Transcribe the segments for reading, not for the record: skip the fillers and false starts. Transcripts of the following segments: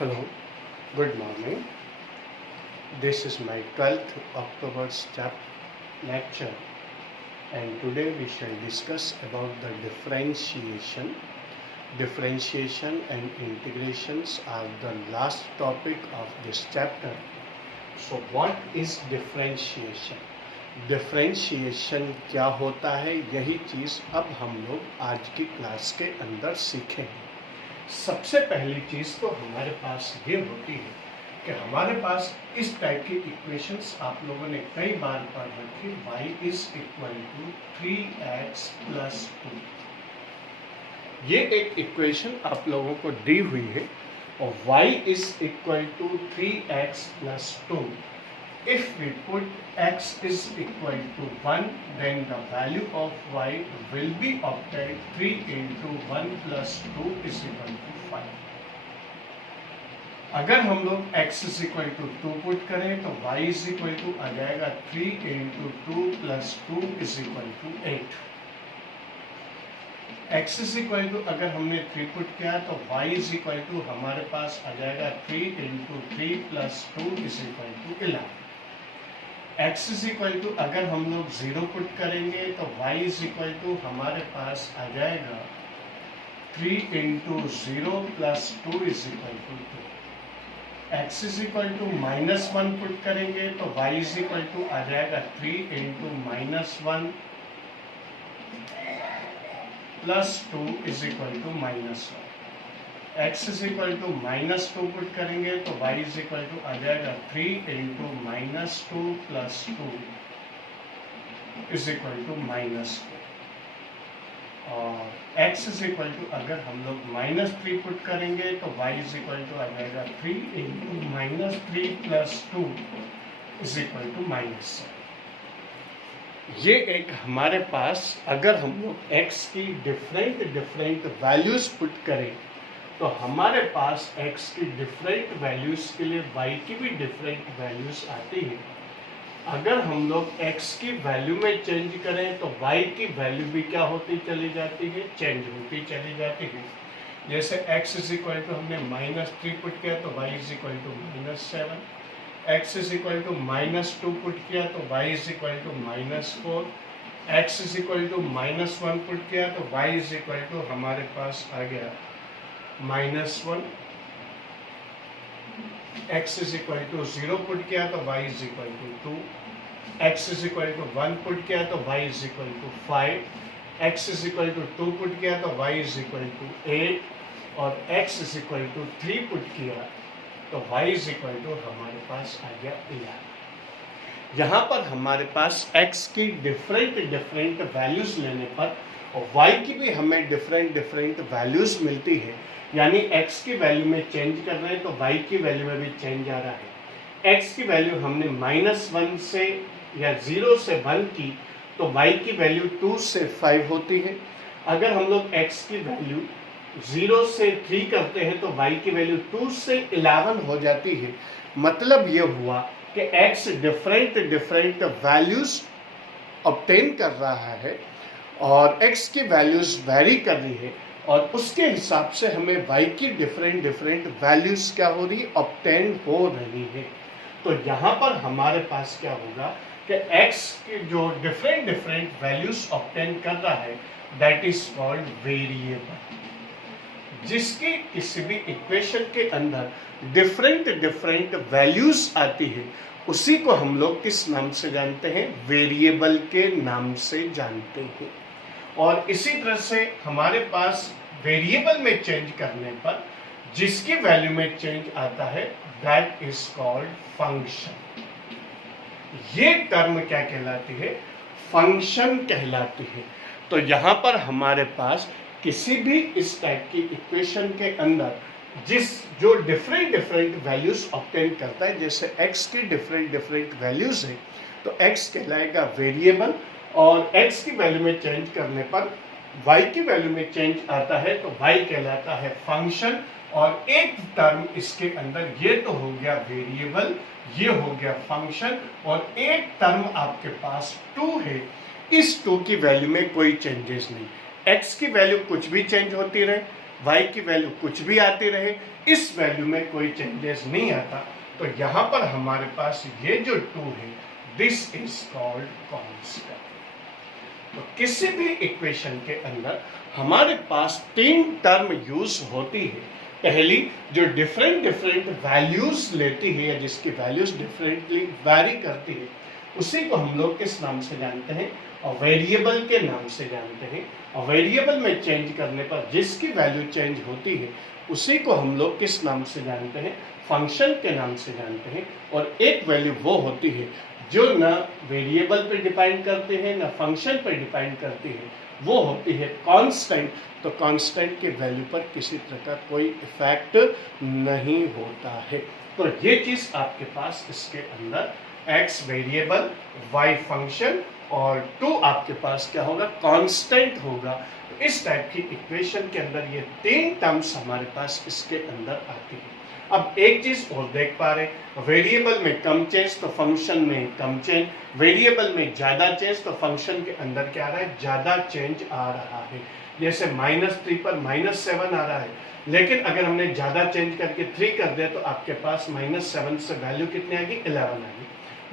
Hello, good morning. This is my 12th October STEP lecture, and today we shall discuss about the differentiation. Differentiation and integrations are the last topic of this chapter. So what is differentiation? Differentiation क्या होता है, यही चीज़ अब हम लोग आज की class के अंदर सीखेंगे। सबसे पहली चीज़ तो हमारे पास ये होती है कि हमारे पास इस टाइप की इक्वेशंस आप लोगों ने कई बार पढ़ रखी। y is equal to 3x plus 2, ये एक इक्वेशन आप लोगों को दी हुई है, और y is equal to 3x plus 2. If we put x is equal to 1, then the value of y will be obtained 3 into 1 plus 2 is equal to 5. अगर हम लोग x is equal to 2 put करें तो y is equal to आ जाएगा 3 into 2 plus 2 is equal to 8. x is equal to अगर हमने 3 put किया तो y is equal to हमारे पास आ जाएगा 3 into 3 plus 2 is equal to 11. x is equal to अगर हम लोग 0 पुट करेंगे तो y इज इक्वल टू हमारे पास आ जाएगा 3 into 0 plus 2 is equal to 2. x is equal to -1 put करेंगे तो y इज इक्वल टू आ जाएगा 3 into -1 plus 2 is equal to -1. x is equal to -2 put करेंगे तो y इज इक्वल टू आ जाएगा 3 into -2 plus 2 is equal to -4. और x is equal to अगर हम लोग -3 पुट करेंगे तो y इज इक्वल टू आ जाएगा 3 into -3 plus 2 is equal to -7. ये एक हमारे पास अगर हम लोग x की डिफरेंट वैल्यूज पुट करें तो हमारे पास x की डिफरेंट वैल्यूज के लिए y की भी डिफरेंट वैल्यूज आती है. अगर हम लोग x की वैल्यू में चेंज करें तो y की वैल्यू भी क्या होती चली जाती है, चेंज होती चली जाती है. जैसे x इज इक्वल टू हमने -3 पुट किया तो y is equal to -7, x is equal to -2 put किया तो y is equal to -4, x is equal to -1 put किया तो y इज इक्वल टू हमारे पास आ गया -1, x is equal to 0 put किया तो y is equal to 2, x is equal to 1 put किया तो y is equal to 5, x is equal to 2 put किया तो y इज इक्वल टू 8, और x is equal to 3 put किया तो y is equal to हमारे पास आ गया 11. यहाँ पर हमारे पास x की डिफरेंट वैल्यूज लेने पर और y की भी हमें डिफरेंट वैल्यूज मिलती है. यानी x की वैल्यू में चेंज कर रहे हैं तो y की वैल्यू में भी चेंज आ रहा है. x की वैल्यू हमने -1 से या 0 से 1 की तो y की वैल्यू 2 से 5 होती है. अगर हम लोग x की वैल्यू 0 से 3 करते हैं तो y की वैल्यू 2 से 11 हो जाती है. मतलब ये हुआ कि x डिफरेंट वैल्यूज ऑब्टेन कर रहा है और x की वैल्यूज वेरी कर रही है, और उसके हिसाब से हमें y की डिफरेंट वैल्यूज क्या हो रही है, ऑब्टेन हो रही है. तो यहाँ पर हमारे पास क्या होगा कि x की जो डिफरेंट वैल्यूज ऑब्टेन कर रहा है दैट इज कॉल्ड वेरिएबल. जिसकी किसी भी इक्वेशन के अंदर डिफरेंट वैल्यूज आती है उसी को हम लोग किस नाम से जानते हैं, वेरिएबल के नाम से जानते हैं. और इसी तरह से हमारे पास वेरिएबल में चेंज करने पर जिसकी वैल्यू में चेंज आता है दैट इज कॉल्ड फंक्शन. ये टर्म क्या कहलाती है, फंक्शन कहलाती है. तो यहाँ पर हमारे पास किसी भी इस टाइप की इक्वेशन के अंदर जो डिफरेंट वैल्यूज ऑब्टेन करता है, जैसे x की डिफरेंट वैल्यूज है तो x कहलाएगा वेरिएबल, और x की वैल्यू में चेंज करने पर y की वैल्यू में चेंज आता है तो y कहलाता है फंक्शन. और एक टर्म इसके अंदर ये तो हो गया वेरिएबल, ये हो गया फंक्शन, और एक टर्म आपके पास 2 है. इस 2 की वैल्यू में कोई चेंजेस नहीं, x की वैल्यू कुछ भी चेंज होती रहे, y की वैल्यू कुछ भी आती रहे, इस वैल्यू में कोई चेंजेस नहीं आता, तो यहाँ पर हमारे पास ये जो 2 है, दिस इज कॉल्ड कांस्टेंट। तो किसी भी इक्वेशन के अंदर हमारे पास 3 टर्म यूज होती है। पहली जो डिफरेंट वैल्यूज लेती है या जिसकी वैल्यूज डिफरेंटली वैरी करती है, उसी को हम लोग किस नाम से जानते हैं? और वेरिएबल के नाम से जानते हैं। और वेरिएबल में चेंज करने पर जिसकी वैल्यू चेंज होती है, उसी को हम लोग किस नाम से जानते हैं? फंक्शन के नाम से जानते हैं। और एक वैल्यू वो होती है जो न वेरिएबल पे डिपेंड करते हैं न फंक्शन पे डिपेंड करती है, वो होती है कांस्टेंट। तो कांस्टेंट के वैल्यू पर किसी तरह का कोई इफेक्ट नहीं होता है। तो ये चीज आपके पास इसके अंदर x वेरिएबल, y फंक्शन और 2 आपके पास क्या होगा? कांस्टेंट होगा। तो इस टाइप की इक्वेशन के अंदर ये 3 टर्म्स हमारे पास इसके अंदर आती है। अब एक चीज और देख पा रहे, वेरिएबल में कम चेंज तो फंक्शन में कम चेंज, वेरिएबल में ज्यादा चेंज तो फंक्शन के अंदर क्या आ रहा है? ज्यादा चेंज आ रहा है। जैसे -3 पर -7 आ रहा है, लेकिन अगर हमने ज्यादा चेंज करके 3 कर दिया तो आपके पास -7 से वैल्यू कितनी आएगी? 11 आएगी।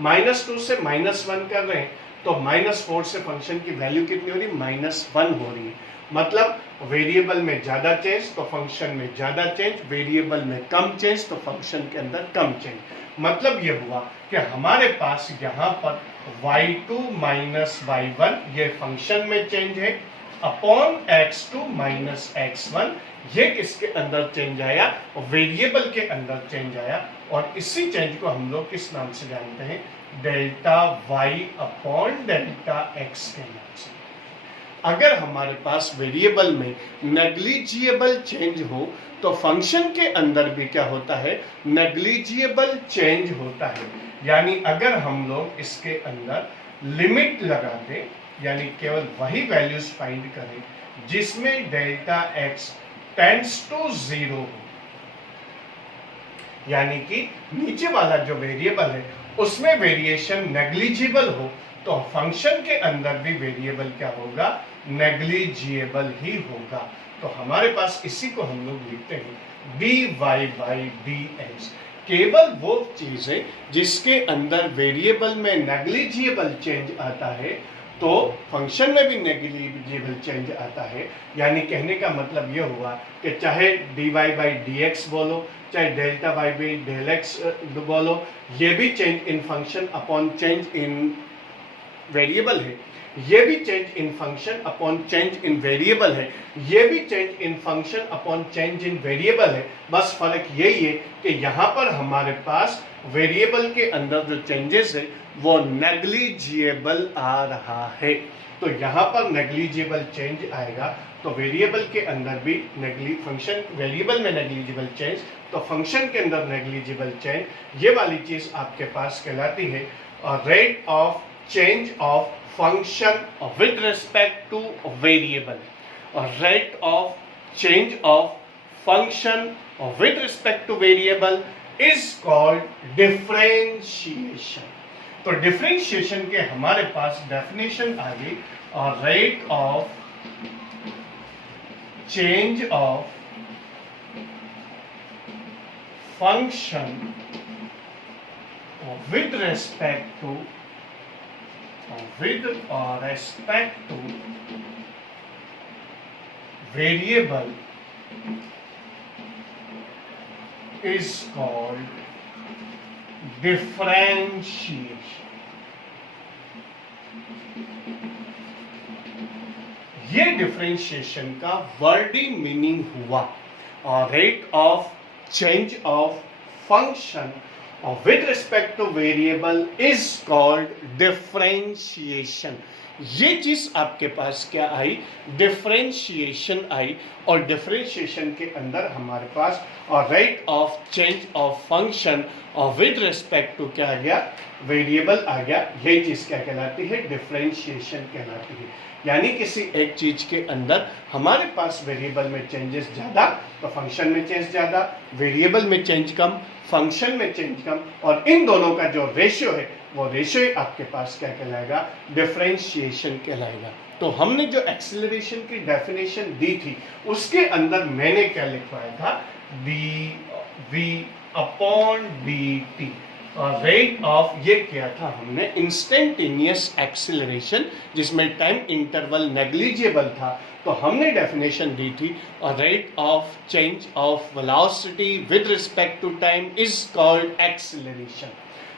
-2 से -1 कर रहे हैं तो -4 से फंक्शन की वैल्यू कितनी हो रही है? -1 हो रही है। मतलब वेरिएबल में ज्यादा चेंज तो फंक्शन में ज्यादा चेंज, वेरिएबल में कम चेंज तो फंक्शन के अंदर कम चेंज। मतलब ये हुआ कि हमारे पास यहाँ पर y2 माइनस y1 ये फंक्शन में चेंज है, अपॉन x2 माइनस x1 ये किसके अंदर चेंज आया? वेरिएबल के अंदर चेंज आया। और इसी चेंज को हम लोग किस नाम से जानते हैं? Delta y upon delta x के नाम से। अगर हमारे पास वेरिएबल में नेग्लिजिबल चेंज हो तो फंक्शन के अंदर भी क्या होता है? नेग्लिजिबल चेंज होता है। यानी अगर हम लोग इसके अंदर लिमिट लगा दें, यानी केवल वही वैल्यूज फाइंड करें जिसमें डेल्टा x टेंड्स टू 0 हो, यानी कि नीचे वाला जो वेरिएबल है उसमें वेरिएशन नेग्लिजिबल हो, तो फंक्शन के अंदर भी वेरिएबल क्या होगा? नेग्लिजिबल ही होगा। तो हमारे पास इसी को हम लोग लिखते हैं dy/dx। केवल वो चीज है जिसके अंदर वेरिएबल में नेग्लिजिबल चेंज आता है तो फंक्शन में भी नेग्लिजिबल चेंज आता है। यानी कहने का मतलब ये हुआ कि चाहे dy/dx बोलो, चाहे डेल्टा y/डेल x बोलो, ये भी change in function upon change in variable है, ये भी change in function upon change in variable है, ये भी change in function upon change in variable है। बस फर्क यही है कि यहाँ पर हमारे पास वेरिएबल के अंदर जो चेंजेस है वो नेग्लिजिबल आ रहा है। तो यहाँ पर नेग्लिजिबल चेंज आएगा तो वेरिएबल के अंदर भी फंक्शन वेरिएबल में नेग्लिजिबल चेंज तो फंक्शन के अंदर नेग्लिजिबल चेंज। ये वाली चीज आपके पास कहलाती है rate of change of function with respect to a variable, or rate of change of function with respect to variable is called differentiation। तो differentiation के हमारे पास definition आ गई, और rate of change of function with respect to variable is called differentiation। ये differentiation का Verde meaning हुआ, और rate of change of function with respect to variable is called differentiation। ये चीज आपके पास क्या आई? डिफरेंशिएशन आई। और डिफरेंशिएशन के अंदर हमारे पास और rate of change of function और विद रिस्पेक्ट टू क्या आ गया? वेरिएबल आ गया। ये चीज क्या कहलाती है? डिफरेंशिएशन कहलाती है। यानी किसी एक चीज के अंदर हमारे पास वेरिएबल में चेंजेस ज्यादा तो फंक्शन में चेंज ज्यादा, वेरिएबल में चेंज कम, फंक्शन में चेंज कम, और इन दोनों का जो रेशियो है वो रेशियो आपके पास क्या कहलाएगा? डिफरेंशिएशन कहलाएगा। तो हमने जो एक्सेलरेशन की डेफिनेशन दी थी उसके अंदर मैंने क्या लिखवाया था, d upon d t. Rate of ये क्या था हमने, इंस्टेंटेनियस एक्सेलरेशन जिसमें टाइम इंटरवल नेग्लिजिबल था, तो हमने डेफिनेशन दी थी rate of change of velocity with respect to time is called acceleration.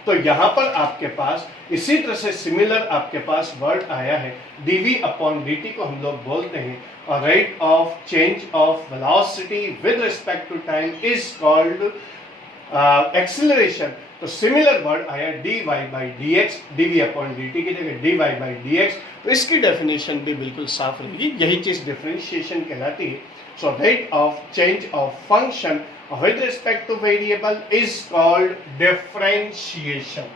तो यहाँ पर आपके पास इसी तरह से सिमिलर आपके पास वर्ड आया है, dv अपॉन dt को हम लोग बोलते हैं rate of change of velocity with respect to time is called acceleration. तो सिमिलर वर्ड आया dy by dx, dv upon dt की जगह dy बाई dx। तो इसकी डेफिनेशन भी बिल्कुल साफ रहेगी, यही चीज डिफरेंशिएशन कहलाती है। So rate of change of function with respect to variable is called differentiation।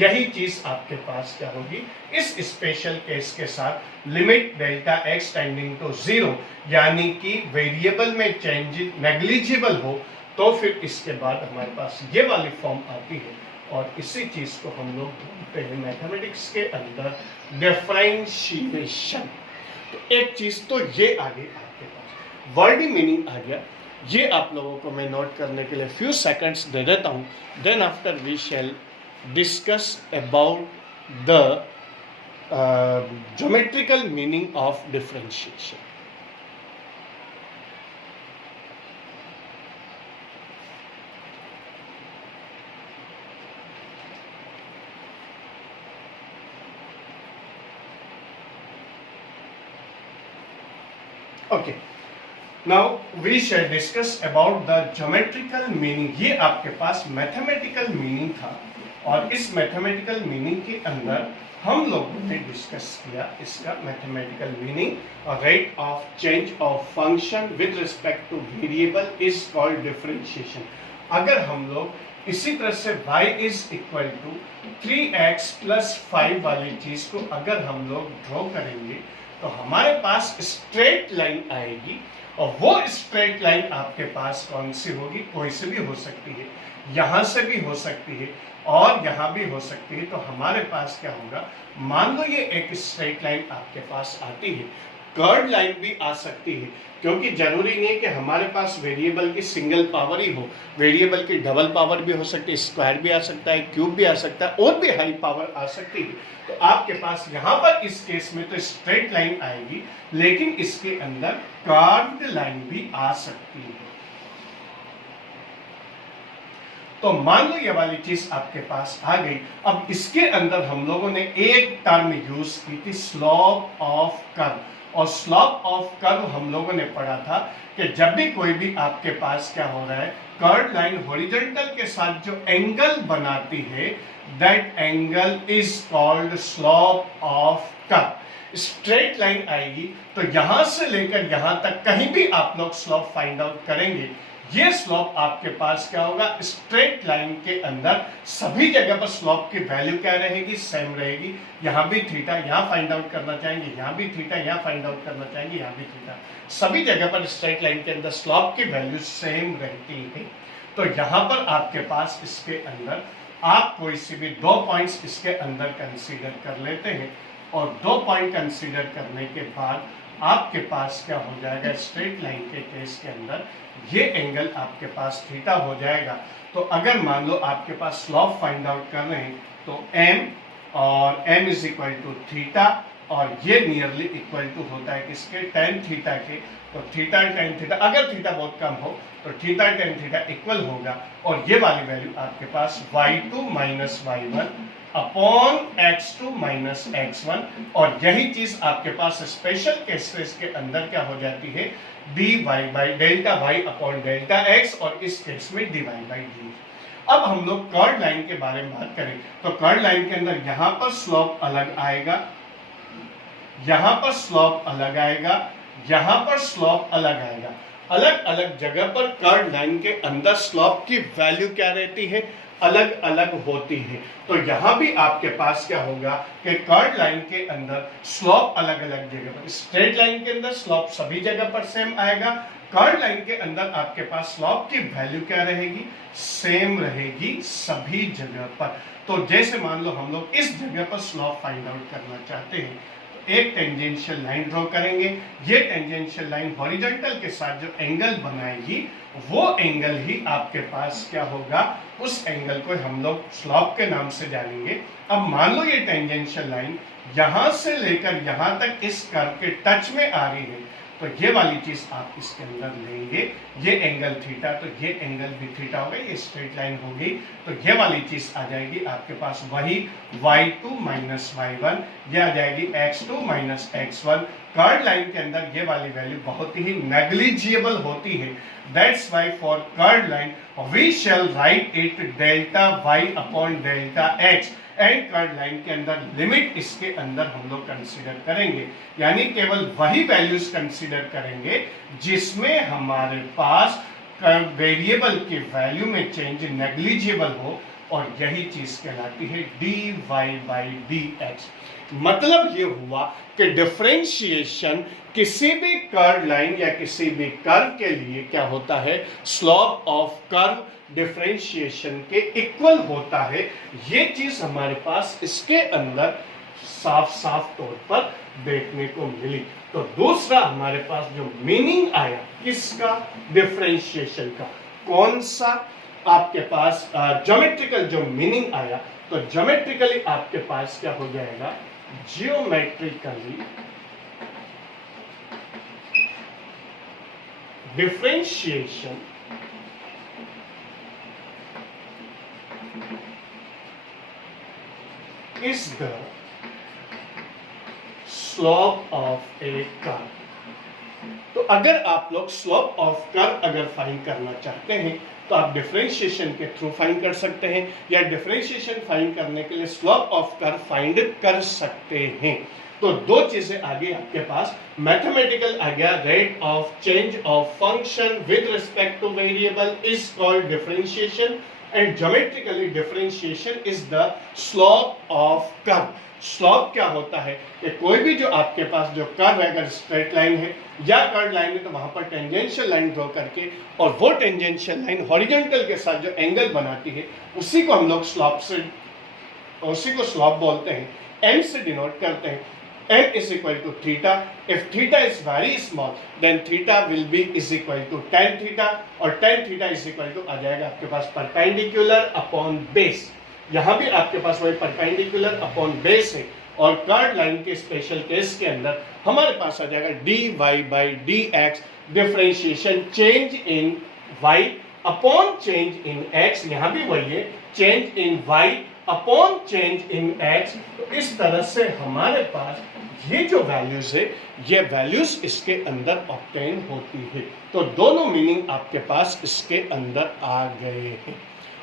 यही चीज आपके पास क्या होगी इस स्पेशल केस के साथ, limit delta x tending to 0, यानी कि वेरिएबल में चेंज नेग्लिजिबल हो, तो फिर इसके बाद हमारे पास ये वाली फॉर्म आती है और इसी चीज को हम लोग बोलते हैं मैथमेटिक्स के अंदर डिफरेंशिएशन। तो एक चीज तो ये आगे आपके पास वर्ड मीनिंग आ गया, ये आप लोगों को मैं नोट करने के लिए फ्यू सेकंड्स दे देता हूँ, then after we shall discuss about the geometrical meaning of differentiation. Okay, now we shall discuss about the geometrical meaning. ये आपके पास मैथमेटिकल मीनिंग था और इस मैथमेटिकल मीनिंग के अंदर हम लोगों ने डिस्कस किया इसका mathematical meaning, rate of change of function with respect to variable is called differentiation. अगर हम लोग इसी तरह से y is equal to 3x plus 5 वाली चीज को अगर हम लोग ड्रॉ करेंगे तो हमारे पास स्ट्रेट लाइन आएगी, और वो स्ट्रेट लाइन आपके पास कौन सी होगी, कोई से भी हो सकती है, यहां से भी हो सकती है और यहां भी हो सकती है। तो हमारे पास क्या होगा, मान लो ये एक स्ट्रेट लाइन आपके पास आती है, कर्व लाइन भी आ सकती है, क्योंकि जरूरी नहीं है कि हमारे पास वेरिएबल की सिंगल पावर ही हो, वेरिएबल की डबल पावर भी हो सकती है, स्क्वायर भी आ सकता है, क्यूब भी आ सकता है और भी हाई पावर आ सकती है। तो आपके पास यहाँ पर इस केस में तो स्ट्रेट लाइन आएगी, लेकिन इसके अंदर कर्व्ड लाइन भी आ सकती है। तो मान लो ये वाली चीज आपके पास आ गई। अब इसके अंदर हम लोगों ने एक टर्म यूज की थी स्लोप ऑफ कर्व, और स्लोप ऑफ कर्व हम लोगों ने पढ़ा था कि जब भी कोई भी आपके पास क्या हो रहा है, कर्व लाइन हॉरिजॉन्टल के साथ जो एंगल बनाती है, that angle is called slope of curve. Straight line आएगी तो यहां से लेकर यहां तक कहीं भी आप लोग स्लोप फाइंड आउट करेंगे, ये स्लोप आपके पास क्या होगा, स्ट्रेट लाइन के अंदर सभी जगह पर स्लोप की वैल्यू क्या रहेगी, सेम रहेगी। यहां भी थीटा यहां फाइंड आउट करना चाहेंगे, यहां भी थीटा यहां फाइंड आउट करना चाहेंगे, यहां भी थीटा, सभी जगह पर स्ट्रेट लाइन के अंदर स्लोप की वैल्यू सेम रहती है। तो यहां पर आपके पास इसके अंदर आप कोई सी भी 2 पॉइंट्स इसके अंदर कंसीडर कर लेते हैं, और 2 पॉइंट कंसीडर करने के बाद आपके पास क्या हो जाएगा, स्ट्रेट लाइन के केस के अंदर ये एंगल आपके पास थीटा हो जाएगा। तो अगर मान लो आपके पास स्लोप फाइंड आउट कर रहे हैं तो m और m is equal to theta, और ये नियरली इक्वल टू होता है किसके, tan थीटा के। तो थीटा tan थीटा, अगर थीटा बहुत कम हो तो थीटा tan थीटा इक्वल होगा, और ये वाली वैल्यू आपके पास y2 minus y1 upon x2 minus x1, और यही चीज आपके पास स्पेशल केसेस के अंदर क्या हो जाती है, dy by delta y upon delta x, और इस केस में dy बाई dx। अब हम लोग कर्व लाइन के बारे में बात करें तो कर्व लाइन के अंदर यहां पर स्लोप अलग आएगा, यहां पर स्लोप अलग आएगा, यहां पर स्लोप अलग आएगा। अलग अलग जगह पर कर्व लाइन के अंदर स्लोप की वैल्यू क्या रहती है, अलग अलग होती है। तो यहां भी आपके पास क्या होगा कि कर्व लाइन के अंदर स्लोप अलग अलग जगह पर, स्ट्रेट लाइन के अंदर स्लोप सभी जगह पर सेम आएगा, कर्व लाइन के अंदर आपके पास स्लोप की वैल्यू क्या रहेगी, सेम रहेगी सभी जगह पर। तो जैसे मान लो हम लोग इस जगह पर स्लोप फाइंड आउट करना चाहते हैं, तो एक टेंजेंशियल लाइन ड्रॉ करेंगे। ये टेंजेंशियल लाइन हॉरिजॉन्टल के साथ जो एंगल बनाएगी वो एंगल ही आपके पास क्या होगा, उस एंगल को हम लोग स्लॉप के नाम से जानेंगे। अब मान लो ये टेंजेंशियल लाइन यहां से लेकर यहां तक इस कर्व के टच में आ रही है, तो ये वाली चीज आप इसके अंदर लेंगे, ये एंगल थीटा, तो ये एंगल भी थीटा होगा, ये स्ट्रेट लाइन होगी, तो ये वाली चीज आ जाएगी आपके पास वही y2 माइनस y1, ये आ जाएगी x2 minus x1। Curd line के अंदर ये वाली वैल्यू बहुत ही नेग्लिजिबल होती है, that's why for chord line we shall write it delta y upon delta x। And chord line के अंदर लिमिट इसके अंदर हम लोग कंसीडर करेंगे, यानी केवल वही वैल्यूज कंसीडर करेंगे जिसमें हमारे पास वेरिएबल की वैल्यू में चेंज नेग्लिजिबल हो, और यही चीज कहलाती है dy बाई dx। मतलब ये हुआ कि डिफरेंशिएशन किसी भी कर्व लाइन या किसी भी कर्व के लिए क्या होता है, स्लोप ऑफ कर्व डिफरेंशिएशन के इक्वल होता है। ये चीज हमारे पास इसके अंदर साफ साफ तौर पर देखने को मिली। तो दूसरा हमारे पास जो मीनिंग आया किसका, डिफरेंशिएशन का, कौन सा आपके पास ज्योमेट्रिकल जो मीनिंग आया, तो ज्योमेट्रिकली आपके पास क्या हो जाएगा, geometrically differentiation is the slope of a curve। तो अगर आप लोग स्लोप ऑफ कर्व अगर फाइंड करना चाहते हैं तो आप डिफरेंशिएशन के थ्रू फाइंड कर सकते हैं, या डिफरेंशिएशन फाइंड करने के लिए स्लोप ऑफ कर्व फाइंड कर सकते हैं। तो दो चीजें आ गई आपके पास, मैथमेटिकल आ गया, rate of change of function with respect to variable is called differentiation, and geometrically differentiation is the slope of curve. Slope क्या होता है कि कोई भी जो आपके पास जो कर्व है, अगर स्ट्रेट लाइन है या कर्व लाइन है, तो वहां पर टेंजेंशियल लाइन ड्रॉ करके, और वो टेंजेंशियल लाइन हॉरिजॉन्टल के साथ जो एंगल बनाती है उसी को हम लोग स्लोप से, उसी को स्लोप बोलते हैं, m से डिनोट करते हैं। m is equal to theta. If theta is very small, then theta will be is equal to tan theta, और tan theta is equal to आ जाएगा आपके पास perpendicular upon base। यहाँ भी आपके पास वही perpendicular upon base है, और कर्व लाइन के स्पेशल केस के अंदर हमारे पास आ जाएगा dy by dx, differentiation change in y upon change in x, यहाँ भी वही है, change in y upon change in x। तो इस तरह से हमारे पास ये जो वैल्यूज है, ये वैल्यूज इसके अंदर ऑब्टेन होती है। तो दोनों मीनिंग आपके पास इसके अंदर आ गए हैं।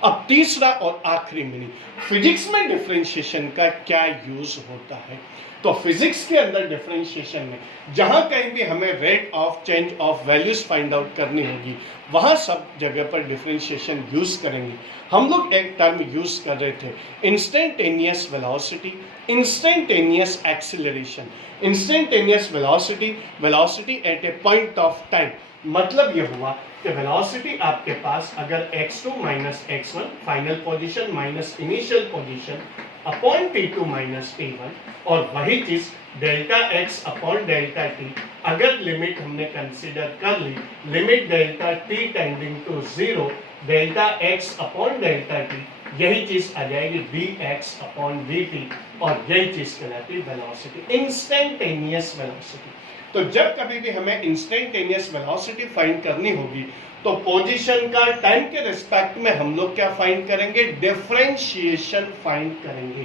अब तीसरा और आखिरी मीनिंग, फिजिक्स में डिफरेंशिएशन का क्या यूज होता है। तो फिजिक्स के अंदर डिफरेंशिएशन में जहां कहीं भी हमें rate of change of values find out करनी होगी, वहां सब जगह पर डिफरेंशिएशन यूज करेंगे। हम लोग एक टर्म यूज कर रहे थे, instantaneous velocity, instantaneous acceleration. Instantaneous velocity, velocity at a point of time, मतलब ये हुआ कि वेलोसिटी आपके पास अगर x2 minus x1 final position minus initial position upon t2 minus t1, और वही चीज delta x upon delta t, अगर लिमिट हमने कंसीडर कर ली, limit delta t tending to 0, delta x upon delta t, यही चीज आ जाएगी dx अपॉन dt, और यही चीज कहलाती है वेलोसिटी, इंस्टेंटेनियस वेलोसिटी। तो जब कभी भी हमें इंस्टेंटेनियस वेलोसिटी फाइंड करनी होगी, तो पोजीशन का टाइम के रिस्पेक्ट में हम लोग क्या फाइंड करेंगे, डिफरेंशिएशन फाइंड करेंगे।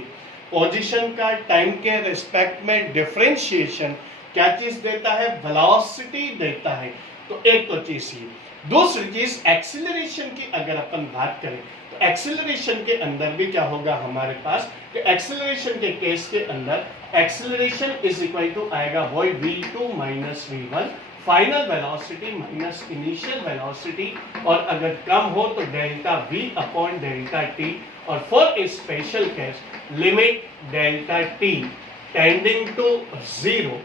पोजीशन का टाइम के रिस्पेक्ट में डिफरेंशिएशन क्या चीज देता है, वेलोसिटी देता है। तो एक तो चीज ये, दूसरी चीज एक्सीलरेशन की अगर अपन बात करें, तो एक्सीलरेशन के अंदर भी क्या होगा हमारे पास, कि एक्सीलरेशन के केस के अंदर एक्सीलरेशन इज इक्वल टू आएगा वही v2 minus v1, final velocity minus initial velocity, और अगर कम हो तो delta v upon delta t, और for a special case limit delta t tending to 0,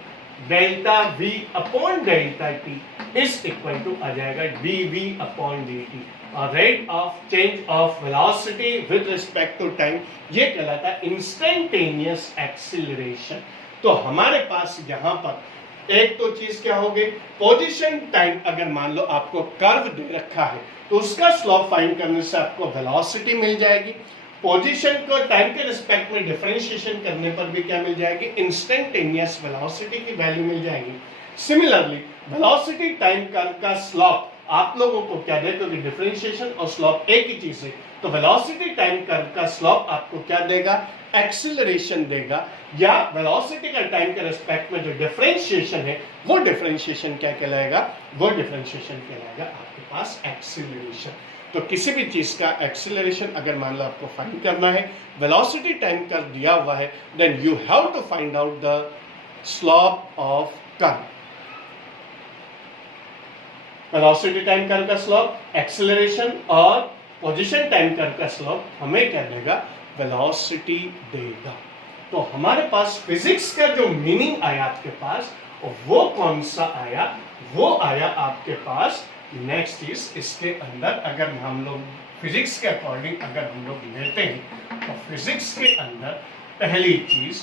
delta v upon delta t is equal to आ जाएगा dv अपॉन dt, और rate of change of velocity with respect to time, ये कहलाता है instantaneous acceleration. तो हमारे पास यहाँ पर एक तो चीज क्या हो गई, पोजीशन टाइम। अगर मान लो आपको कर्व दे रखा है तो उसका स्लोप फाइंड करने से आपको वेलोसिटी मिल जाएगी। पोजीशन को टाइम के रिस्पेक्ट में डिफरेंशिएशन करने पर भी क्या मिल जाएगी, इंस्टेंटेनियस वेलोसिटी की वैल्यू मिल जाएगी। सिमिलरली वेलोसिटी टाइम कर्व का स्लोप आप लोगों को क्या देगा, क्योंकि डिफरेंशिएशन और स्लोप एक ही चीज है, तो वेलोसिटी टाइम कर्व का स्लोप आपको क्या देगा, एक्सीलरेशन देगा। या वेलोसिटी का टाइम के रिस्पेक्ट में जो डिफरेंशिएशन है वो डिफरेंशिएशन क्या कहलाएगा, वो डिफरेंशिएशन कहलाएगा आपके पास एक्सीलरेशन। तो किसी भी चीज का एक्सीलरेशन अगर मान लो आपको फाइंड करना है, वेलोसिटी टाइम कर्व दिया हुआ है, then you have to find out the slope of curve. Velocity time curve का स्लोप, एक्सीलरेशन और पोजीशन टाइम कर्व का स्लोप हमें क्या देगा, वेलोसिटी देगा। तो हमारे पास फिजिक्स का जो मीनिंग आया आपके पास, वो कौन सा आया, वो आया आपके पास नेक्स्ट चीज इसके अंदर। अगर हम लोग फिजिक्स के अकॉर्डिंग अगर हम लोग लेते हैं तो फिजिक्स के अंदर पहली चीज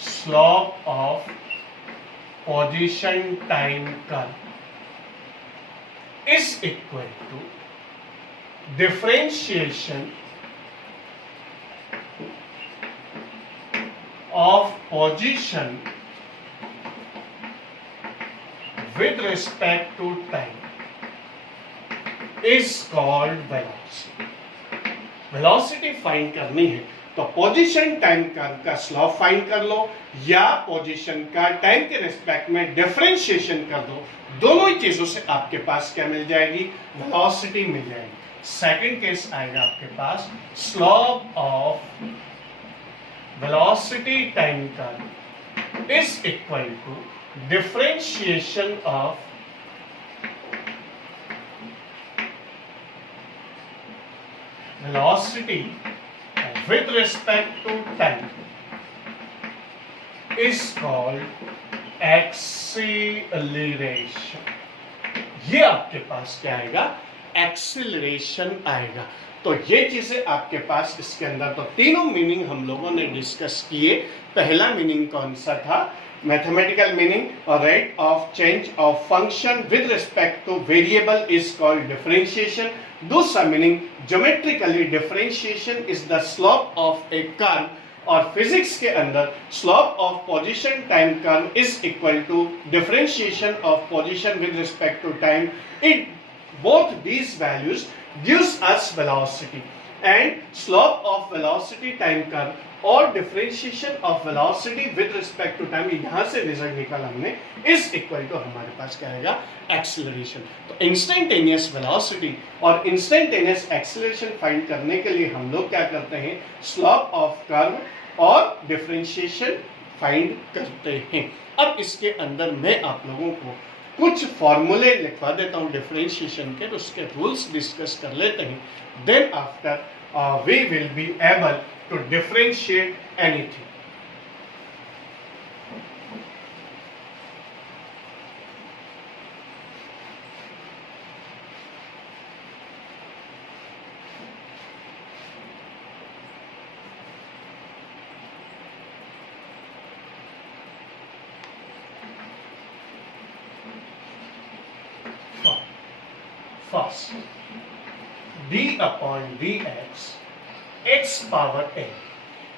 slope of position time curve is equal to differentiation of position with respect to time is called velocity. velocity find करनी है तो पोजीशन टाइम कर्व का स्लोप फाइंड कर लो या पोजीशन का टाइम के रिस्पेक्ट में डिफरेंशिएशन कर दो, दोनों ही चीजों से आपके पास क्या मिल जाएगी, वेलोसिटी मिल जाएगी। सेकंड केस आएगा आपके पास slope of velocity time curve is equal to differentiation of velocity with respect to time is called acceleration. ये आपके पास क्या आएगा, एक्सीलरेशन आएगा। तो ये चीजें आपके पास इसके अंदर, तो तीनों मीनिंग हम लोगों ने डिस्कस किए। पहला मीनिंग कौन सा था, मैथमेटिकल मीनिंग, और rate of change of function with respect to variable is called differentiation. दूसरा meaning geometrically differentiation is the slope of a curve, और फिजिक्स के अंदर slope of position time curve is equal to differentiation of position with respect to time. It both these values gives us velocity, and slope of velocity time curve और differentiation of velocity with respect to time, यहां से result निकाला हमने, is equal to हमारे पास क्या आएगा, acceleration। तो instantaneous velocity और instantaneous acceleration फाइंड करने के लिए हम लोग क्या करते हैं, slope of curve और differentiation फाइंड करते हैं। अब इसके अंदर मैं आप लोगों को कुछ फॉर्मूले लिखवा देता हूं डिफरेंशिएशन के, तो उसके रूल्स डिस्कस कर लेते हैं। Then after we will be able to differentiate anything. First, d upon dx x power n,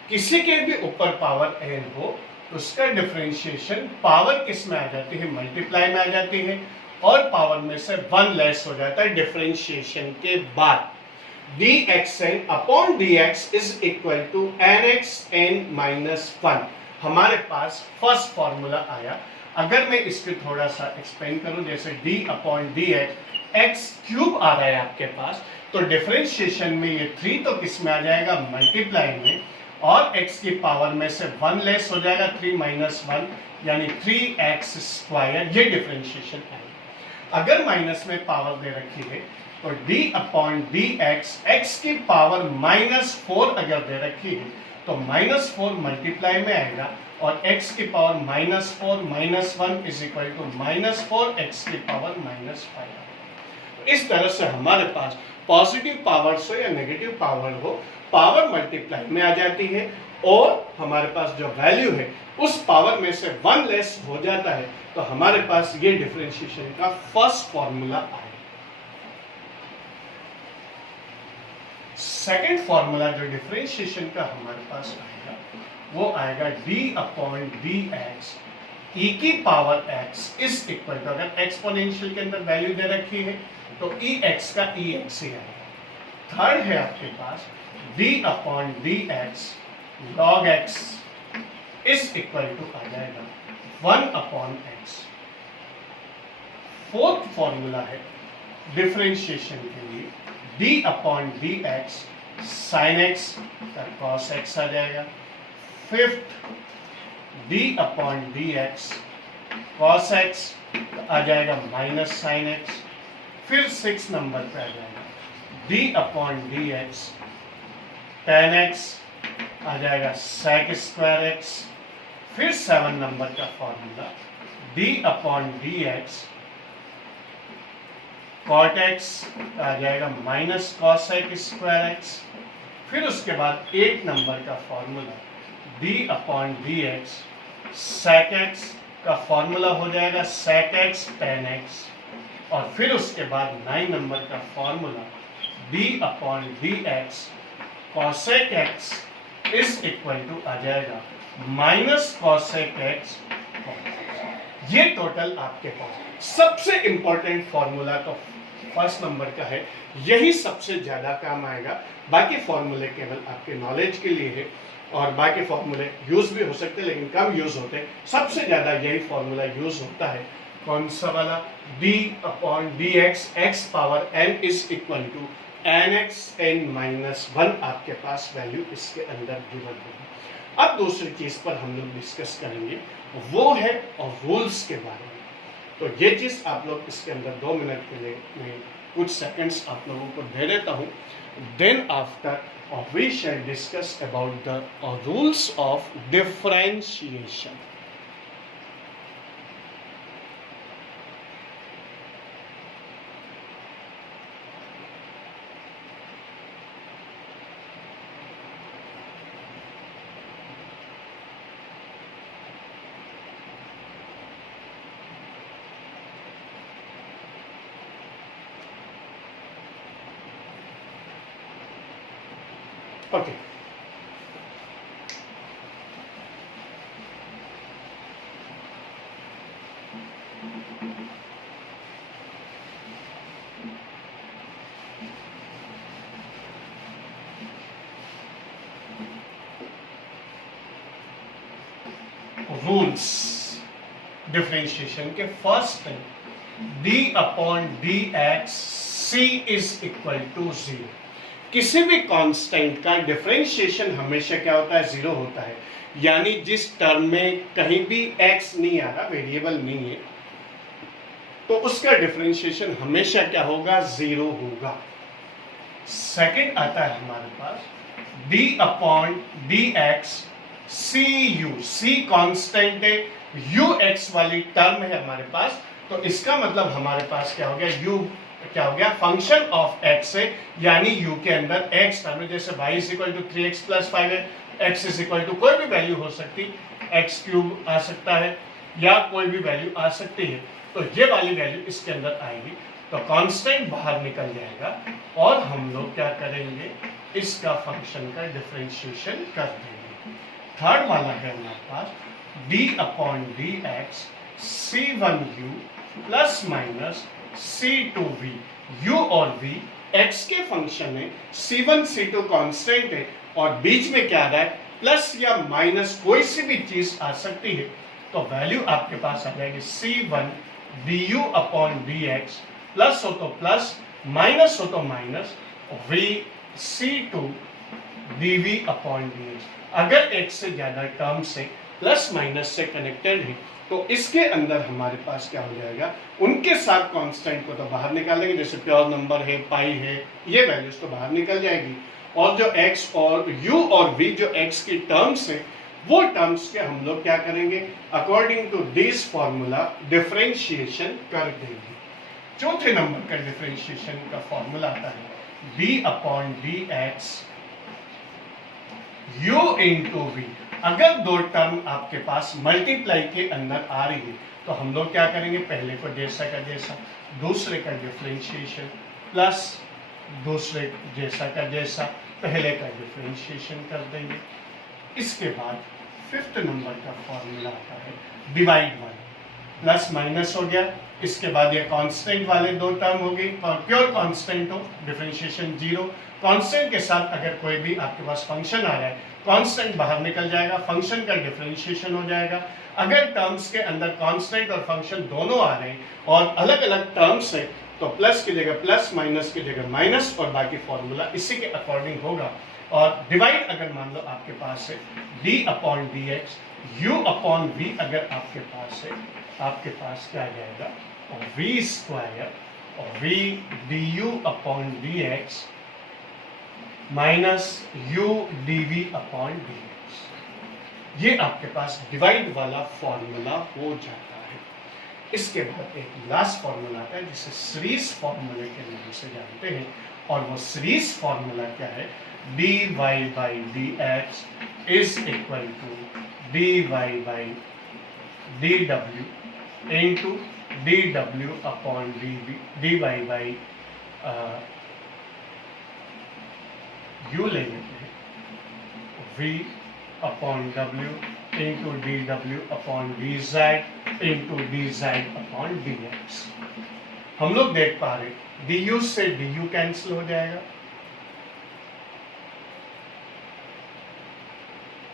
किसी के भी ऊपर पावर n हो तो उसका डिफरेंशिएशन पावर किस में आ जाती है, मल्टीप्लाई में आ जाती है, और पावर में से 1 लेस हो जाता है डिफरेंशिएशन के बाद। dxn upon dx is equal to nxn minus 1। हमारे पास फर्स्ट फॉर्मूला आया। अगर मैं इसके थोड़ा सा एक्सप्लेन करूं, जैसे d अपॉन dx x क्यूब आ रहा है आपके पास, तो डिफरेंशिएशन में ये 3 तो किस में आ जाएगा, मल्टीप्लाई में, और x की पावर में से 1 लेस हो जाएगा, 3 माइनस 1 यानी 3x स्क्वायर, ये डिफरेंशिएशन आएगा। अगर माइनस में पावर दे रखी है तो d अपॉन dx x की पावर -4 अगर दे रखी है तो -4 मल्टीप्लाई में आएगा, और x की power -4 minus 1 is equal to -4 x की पावर -5। इस तरह से हमारे पास पॉजिटिव पावर हो या नेगेटिव पावर हो, पावर मल्टीप्लाई में आ जाती है, और हमारे पास जो वैल्यू है उस पावर में से 1 लेस हो जाता है, तो हमारे पास ये डिफरेंशिएशन का फर्स्ट फॉर्मूला आएगा। सेकेंड फॉर्मूला जो डिफरेंशिएशन का हमारे पास आएगा वो आएगा d/dx e की power x is equal to, अगर एक्सपोनेंशियल के अंदर वैल्यू दे रखी है तो ex का ex ही आएगा। थर्ड है आपके पास d/dx log x is equal to आ जाएगा 1/x। फोर्थ फॉर्मूला है डिफरेंशिएशन के लिए d/dx sin x का cos x आ जाएगा। फिफ्थ d/dx cos x आ जाएगा माइनस sin x। फिर 6 नंबर पे आ जाएगा d/dx tan x आ जाएगा sec स्क्वायर x। फिर 7 नंबर का फॉर्मूला d/dx cot x आ जाएगा माइनस cosec स्क्वायर x। फिर उसके बाद 8 नंबर का फॉर्मूला d/dx sec x का फॉर्मूला हो जाएगा sec x tan x। और फिर उसके बाद 9 नंबर का formula d/dx cosec x is equal to आ जाएगा माइनस cosec x। ये टोटल आपके पास सबसे इंपॉर्टेंट फॉर्मूला तो फर्स्ट नंबर का है, यही सबसे ज्यादा काम आएगा। बाकी फॉर्मूले केवल आपके नॉलेज के लिए है और बाकी फॉर्मूले यूज भी हो सकते हैं लेकिन कम यूज होते हैं। सबसे ज्यादा यही फॉर्मूला यूज होता है, कौन सा वाला, d/dx x power n is equal to nx n-1 आपके पास वैल्यू इसके अंदर गिवन होगी। अब दूसरी चीज पर हम लोग डिस्कस करेंगे, वो है रूल्स के बारे में। तो ये चीज आप लोग इसके अंदर 2 मिनट के लिए मैं कुछ सेकंड्स आप लोगों को दे देता हूं। Then after we shall discuss about the rules of differentiation. Okay. Rules differentiation के फर्स्ट है d/dx c is equal to 0। किसी भी कांस्टेंट का डिफरेंशिएशन हमेशा क्या होता है, 0 होता है। यानी जिस टर्म में कहीं भी x नहीं आ रहा, वेरिएबल नहीं है, तो उसका डिफरेंशिएशन हमेशा क्या होगा, 0 होगा। सेकंड आता है हमारे पास d/dx cu, c कांस्टेंट है, ux वाली टर्म है हमारे पास, तो इसका मतलब हमारे पास क्या हो गया, u क्या हो गया, फंक्शन ऑफ x है, यानी u के अंदर x टर्म है। जैसे y is equal to 3x plus 5 है, x इज इक्वल टू कोई भी वैल्यू हो सकती, x क्यूब आ सकता है या कोई भी वैल्यू आ सकती है, तो ये वाली वैल्यू इसके अंदर आएगी, तो कांस्टेंट बाहर निकल जाएगा और हम लोग क्या करेंगे, इसका फंक्शन का डिफरेंशिएशन कर देंगे। थर्ड वाला है हमारे पास d/dx c1u plus minus c2v। u और v x के फंक्शन है, c1 c2 कांस्टेंट है और बीच में क्या आ रहा है, प्लस या माइनस कोई सी भी चीज आ सकती है, तो वैल्यू आपके पास आ जाएगी c1 du/dx, प्लस हो तो प्लस, माइनस हो तो माइनस, v c2 dv/dx। अगर एक से ज्यादा टर्म से प्लस माइनस से कनेक्टेड है तो इसके अंदर हमारे पास क्या हो जाएगा, उनके साथ कांस्टेंट को तो बाहर निकालेंगे, जैसे प्योर नंबर है, पाई है, ये वैल्यूज तो बाहर निकल जाएगी, और जो x और u और v जो x की टर्म्स है, वो टर्म्स के हम लोग क्या करेंगे, according to this formula differentiation कर देंगे। चौथे नंबर का डिफरेंशिएशन का फॉर्मूला आता है d/dx u इंटू वी। अगर दो टर्म आपके पास मल्टीप्लाई के अंदर आ रही है तो हम लोग क्या करेंगे, पहले को जैसा का जैसा, दूसरे का डिफरेंशिएशन, प्लस दूसरे जैसा का जैसा पहले का डिफरेंशिएशन कर देंगे। इसके बाद फिफ्थ नंबर का फॉर्मूला आता है डिवाइड वाला, प्लस माइनस हो गया। इसके बाद ये कांस्टेंट वाले दो टर्म हो गई, और प्योर कांस्टेंट हो डिफरेंशिएशन जीरो। कांस्टेंट के साथ अगर कोई भी आपके पास फंक्शन आ रहा है, कांस्टेंट बाहर निकल जाएगा, फंक्शन का डिफरेंशिएशन हो जाएगा। अगर टर्म्स के अंदर कांस्टेंट और फंक्शन दोनों आ रहे हैं और अलग अलग टर्म्स है तो प्लस की जगह प्लस, माइनस की जगह माइनस, और बाकी फॉर्मूला इसी के अकॉर्डिंग होगा। और डिवाइड अगर मान लो आपके पास है d upon d x, u upon v अगर आपके पास है, आपके पास क्या आ जाएगा, और वी स्क्वायर और v d u upon d x minus u d v upon d x. ये आपके पास डिवाइड वाला फॉर्मूला हो जाता है। इसके बाद एक लास्ट फॉर्मूला आता है जिसे सीरीज फॉर्मूले के नाम से जानते हैं, और वो सीरीज फॉर्मूला क्या है, dy by dx is equal to dy by dw into dw upon dv, dy by u ले लेते हैं, v upon w into dw upon dz into dz upon dx। हम लोग देख पा रहे du से du कैंसिल हो जाएगा,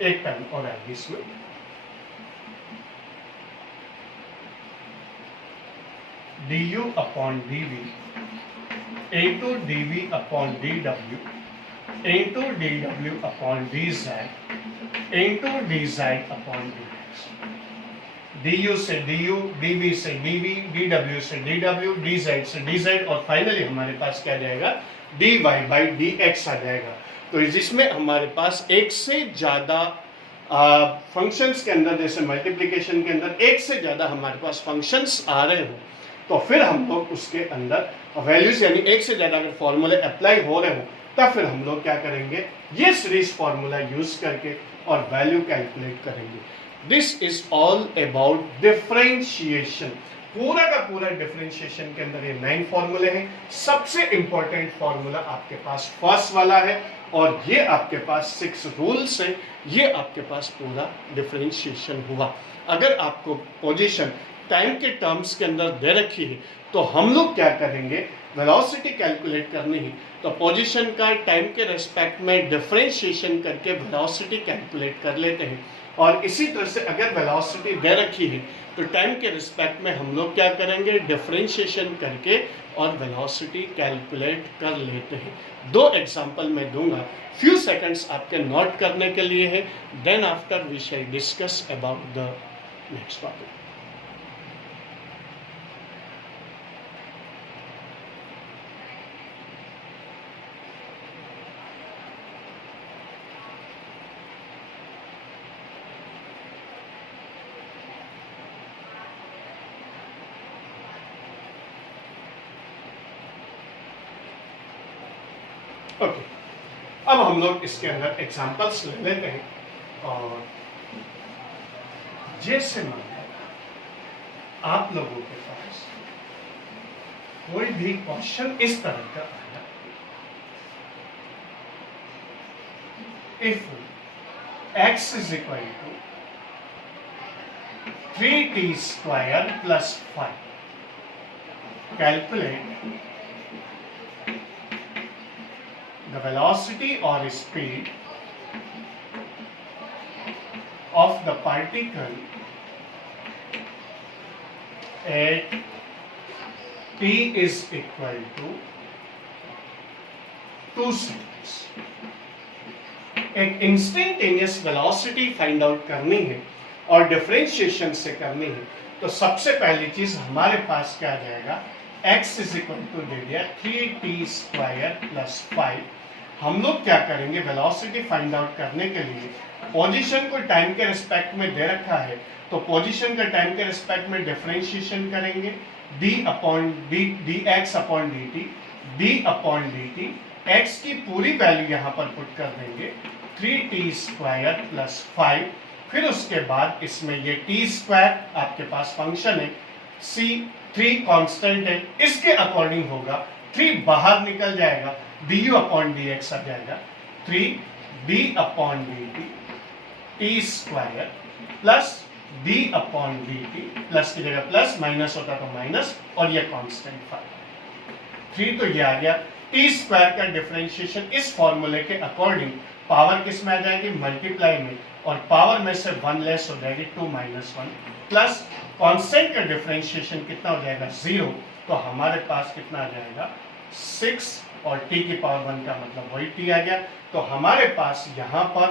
एक टर्म और आएगी इसमें, du upon dv into dv upon dw into dw upon dz into dz upon dx। du से du, dv से dv, dw से dw, dz से dz, और फाइनली हमारे पास क्या जाएगा, dy by dx आ जाएगा। तो जिसमें हमारे पास एक से ज्यादा फंक्शंस के अंदर, जैसे मल्टीप्लिकेशन के अंदर एक से ज्यादा हमारे पास फंक्शंस आ रहे हो तो फिर हम लोग उसके अंदर वैल्यूज, यानी एक से ज्यादा अगर फॉर्मूले अप्लाई हो रहे हो तब फिर हम लोग क्या करेंगे, ये सीरीज फॉर्मूला यूज करके और वैल्यू कैलकुलेट करेंगे। This is all about differentiation. पूरा का पूरा डिफरेंशिएशन के अंदर ये 9 फॉर्मूले हैं। सबसे इंपॉर्टेंट फॉर्मूला आपके पास फर्स्ट वाला है, और ये आपके पास 6 रूल्स हैं। ये आपके पास पूरा डिफरेंशिएशन हुआ। अगर आपको पोजीशन टाइम के टर्म्स के अंदर दे रखी है तो हम लोग क्या करेंगे, वेलोसिटी कैलकुलेट करनी है तो पोजीशन का टाइम के रेस्पेक्ट में डिफरेंशिएशन करके वेलोसिटी कैलकुलेट कर लेते हैं। और इसी तरह से अगर वेलोसिटी दे रखी है तो टाइम के रिस्पेक्ट में हम लोग क्या करेंगे, डिफरेंशिएशन करके और वेलोसिटी कैलकुलेट कर लेते हैं। 2 एग्जांपल मैं दूंगा, फ्यू सेकंड्स आपके नोट करने के लिए है, then after we shall discuss about the next topic. Okay, अब हम लोग इसके अंदर एग्जांपल्स ले लेते हैं। और जैसे मान लो आप लोगों के पास कोई भी क्वेश्चन इस तरह का आया, if x is equal to 3t square plus 5, calculate the velocity or speed of the particle at t is equal to 2 seconds। एक इंस्टेंटेनियस वेलोसिटी फाइंड आउट करनी है और डिफरेंशिएशन से करनी है तो सबसे पहली चीज हमारे पास क्या आ जाएगा, x इज इक्वल टू दे दिया 3t स्क्वायर प्लस 5। हम लोग क्या करेंगे, वेलोसिटी फाइंड आउट करने के लिए पोजीशन को टाइम के रिस्पेक्ट में दे रखा है तो पोजीशन का टाइम के रिस्पेक्ट में डिफरेंशिएशन करेंगे, dx upon dt, d upon dt, x की पूरी वैल्यू यहाँ पर पुट कर देंगे 3t² प्लस 5। फिर उसके बाद इसमें ये t² आपके पास फंक्शन है, c3 कांस्टेंट है, इसके अकॉर्डिंग होगा 3 बाहर निकल जाएगा, du/dx आ जाएगा 3d/dt t² plus d/dt, plus की जगह प्लस, माइनस होता तो माइनस, और ये कांस्टेंट 5। 3 तो ये आ गया। t² का डिफरेंशिएशन इस फॉर्मूले के अकॉर्डिंग पावर किस में आ जाएगी, मल्टीप्लाई में, और पावर में से 1 लेस हो जाएगी 2 - 1, प्लस कांस्टेंट का डिफरेंशिएशन कितना हो जाएगा 0, तो हमारे पास कितना आ जाएगा 6, और t की पावर 1 का मतलब वही t आ गया। तो हमारे पास यहाँ पर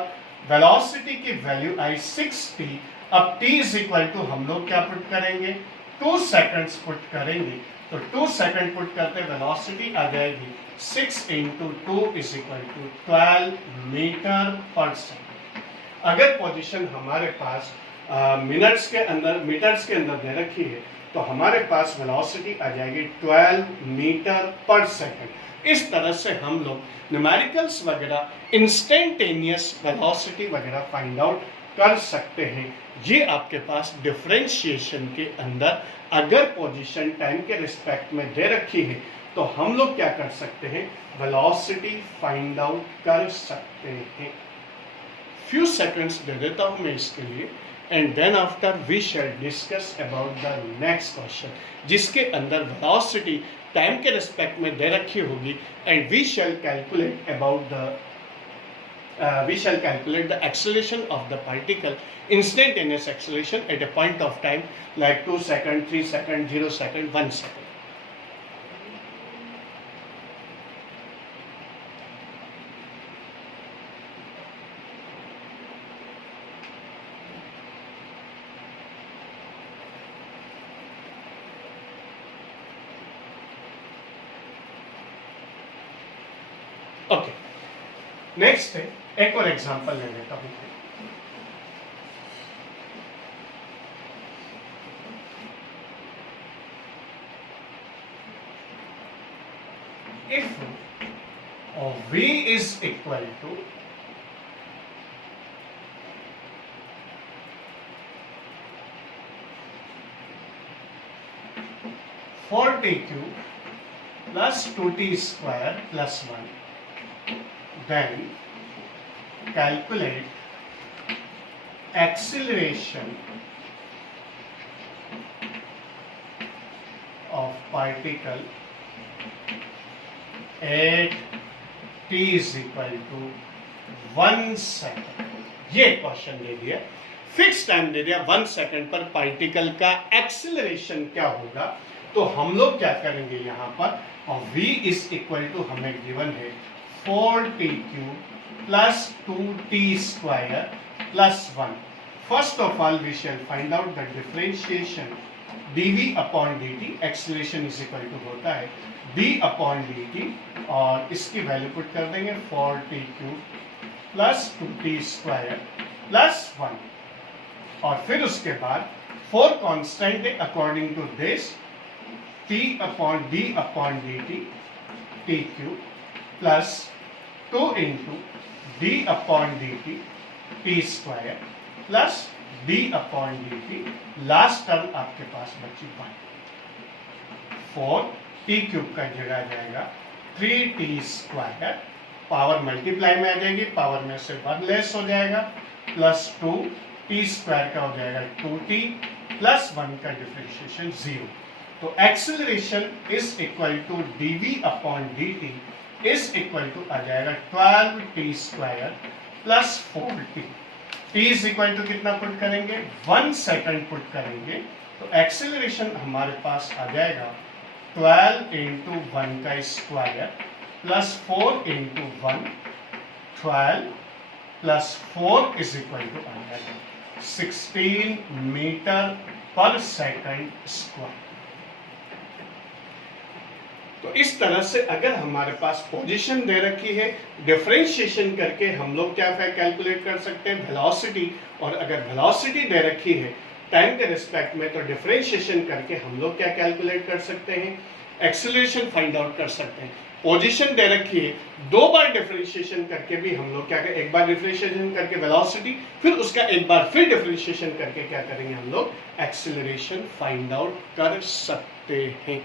वेलोसिटी की वैल्यू आई 6t। अब t इज इक्वल टू हम लोग क्या पुट करेंगे, 2 सेकंड्स पुट करेंगे, तो 2 सेकंड पुट करते वेलोसिटी आ जाएगी 6 × 2 = 12 मीटर पर सेकंड। अगर पोजीशन हमारे पास मीटर्स के अंदर दे रखी है, तो हमारे पास वेलोसिटी आ जाएगी 12 मीटर पर सेकंड। इस तरह से हम लोग न्यूमेरिकल्स वगैरह, इंस्टेंटेनियस वेलोसिटी वगैरह फाइंड आउट कर सकते हैं। ये आपके पास डिफरेंशिएशन के अंदर अगर पोजीशन टाइम के रिस्पेक्ट में दे रखी है, तो हम लोग क्या कर सकते हैं, वेलोसिटी फाइंड आउट कर सकते हैं। फ्यू सेकंड्स दे देता हूं मैं इसके लिए, and then after we shall discuss about the next question, जिसके अंदर वेलोसिटी टाइम के रिस्पेक्ट में दे रखी होगी, and we shall calculate about the acceleration of the particle, instantaneous acceleration at a point of time like 2 seconds, 3 seconds, 0 second, 1 second. Okay. Next है, एक और एग्जांपल ले लेता हूं। If V is equal to 4t³ plus 2t² plus 1, then calculate acceleration of particle at t is equal to 1 second। ये question दे दिया, fix time दे दिया 1 second पर पार्टिकल का एक्सीलरेशन क्या होगा। तो हम लोग क्या करेंगे यहाँ पर, और v इज इक्वल टू हमें गिवन है 4t³ plus 2t² plus 1। First of all, we shall find out the differentiation dv/dt, acceleration is equal to होता है d/dt, और इसकी वैल्यू पुट कर देंगे 4t³ plus 2t² plus 1, और फिर उसके बाद 4 कांस्टेंट है, according to this t/d/dt t³ plus 2 × d/dt t² plus d/dt, last term आपके पास बची 1। 4 t³ का जगह आ जाएगा 3t², पावर मल्टीप्लाई में आ जाएगी, पावर में से 1 लेस हो जाएगा, प्लस 2 t² का हो जाएगा 2t प्लस 1 का डिफरेंशिएशन 0। तो acceleration is equal to dv/dt is equal to आ जाएगा 12t² plus 4t। t is equal to कितना पुट करेंगे, 1 सेकंड पुट करेंगे, तो एक्सेलरेशन हमारे पास आ जाएगा 12 × 1 का square plus 4 × 1, 12 plus 4 is equal to आ जाएगा 16 मीटर पर सेकंड स्क्वायर। तो इस तरह से अगर हमारे पास पोजीशन दे रखी है, डिफरेंशिएशन करके हम लोग क्या कैलकुलेट कर सकते हैं, वेलोसिटी, और अगर वेलोसिटी दे रखी है टाइम के रिस्पेक्ट में, तो डिफरेंशिएशन करके हम लोग क्या कैलकुलेट कर सकते हैं, एक्सेलरेशन फाइंड आउट कर सकते हैं। पोजीशन दे रखी है, 2 बार डिफरेंशिएशन करके भी हम लोग क्या करें, एक बार डिफरेंशिएशन करके वेलोसिटी, फिर उसका एक बार फिर डिफरेंशिएशन करके क्या करेंगे हम लोग, एक्सेलरेशन फाइंड आउट कर सकते हैं।